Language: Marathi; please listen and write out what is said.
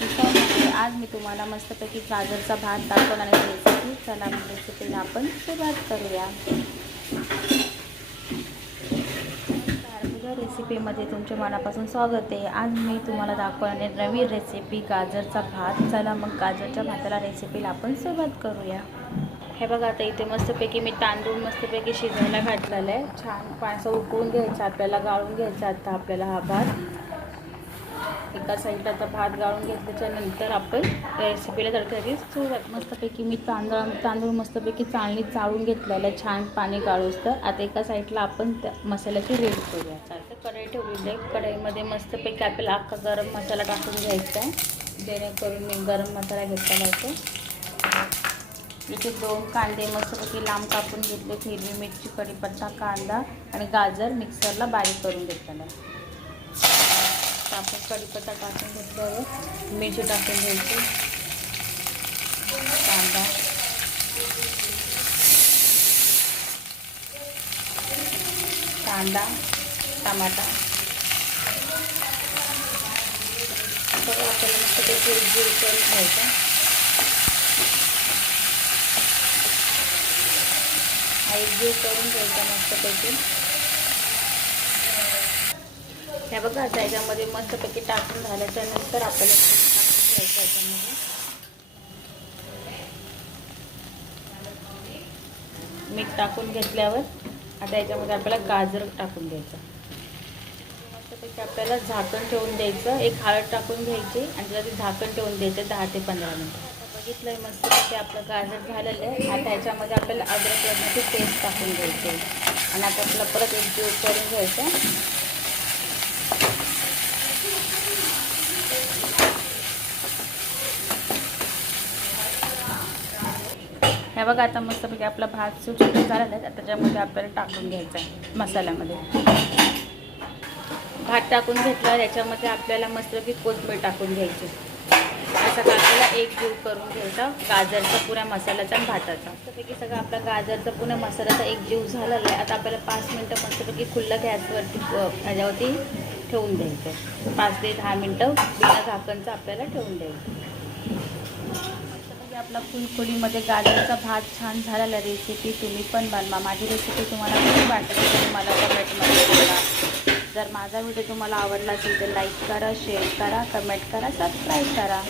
म्हणजे आज मी तुम्हाला मस्तपैकी गाजरचा भात दाखवणार आणि रेसिपी चला मग रेसिपीला आपण सुरुवात करूया. कारबुजा रेसिपीमध्ये तुमच्या मनापासून स्वागत आहे. आज मी तुम्हाला दाखवणार आहे नवीन रेसिपी गाजरचा भात. चला मग गाजरच्या भाताला रेसिपीला आपण सुरुवात करूया. हे बघा आता इथे मस्तपैकी मी तांदूळ मस्तपैकी शिजायला घातलेला आहे. छान पाण्याचं उकळून घ्यायचं आपल्याला गाळून घ्यायचा आता आपल्याला हा भात. एका साईडला आता भात गाळून घेतल्याच्यानंतर आपण रेसिपीला तडकायची सुरुवात मस्तपैकी मी तांदूळ तांदूळ मस्तपैकी चाळणी चाळून घेतलेलं आहे छान पाणी गाळूस. तर आता एका साईडला आपण त्या मसाल्याची रेडी करूया. चालतं कढई ठेवलेली आहे कढईमध्ये मस्तपैकी आपल्याला अख्खा गरम मसाला टाकून घ्यायचा आहे. जेणेकरून मी गरम मसाला घेतला येतो इथे दोन कांदे मस्तपैकी लांब कापून घेतले. हिरवी मिरची कढीपत्ता कांदा आणि गाजर मिक्सरला बारीक करून घेतलेला आहे. आता आपण कडीपत्ता टाकून घेतल्यावर मिरची टाकून घ्यायची. कांदा. कांदा टमाटा. बघा आपल्याला मस्तपैकी जीव करून घ्यायचं. हा एकजीव करून घ्यायचा मस्तपैकी हे बघा आता याच्यामध्ये मस्तपैकी टाकून झाल्याच्यानंतर आपल्याला टाकून घ्यायचं याच्यामध्ये मीठ टाकून घेतल्यावर आता याच्यामध्ये आपल्याला गाजर टाकून द्यायचं. मस्तपैकी आपल्याला झाकण ठेवून द्यायचं. एक हळद टाकून घ्यायची आणि त्याच्यात झाकण ठेवून द्यायचं दहा ते पंधरा मिनटं. बघितलं आहे मस्तपैकी आपलं गाजर झालेलं आहे. आता याच्यामध्ये आपल्याला अद्रक लसणाची पेस्ट टाकून द्यायची आणि आता आपल्याला परत एक जीव करून घ्यायचं हे बघा आता मस्तपैकी आपला भात सुटसूट झालेला आहे त्याच्यामध्ये आपल्याला टाकून घ्यायचा आहे मसाल्यामध्ये. भात टाकून घेतला याच्यामध्ये आपल्याला मस्तपैकी कोथमीर टाकून घ्यायची. असा आपल्याला एक जीव करून घ्यायचा गाजरचा पुऱ्या मसाल्याचा आणि भाताचा. मस्तपैकी सगळं आपला गाजरचा पुऱ्या मसाल्याचा एक जीव झालेला आहे. आता आपल्याला पाच मिनटं मस्तपैकी खुल्लं गॅसवरती ह्याच्यावरती ठेवून द्यायचं पाच ते दहा मिनटं बिना झाकणचं आपल्याला ठेवून द्यायचं आपला फुलकोडीमध्ये गाजरचा भात छान झालेला रेसिपी तुम्ही पण बनवा. माझी रेसिपी तुम्हाला खूप वाटली तर मला कमेंटमध्ये बोला जर माझा व्हिडिओ तुम्हाला आवडला असेल तर लाईक करा शेअर करा कमेंट करा सबस्क्राईब करा.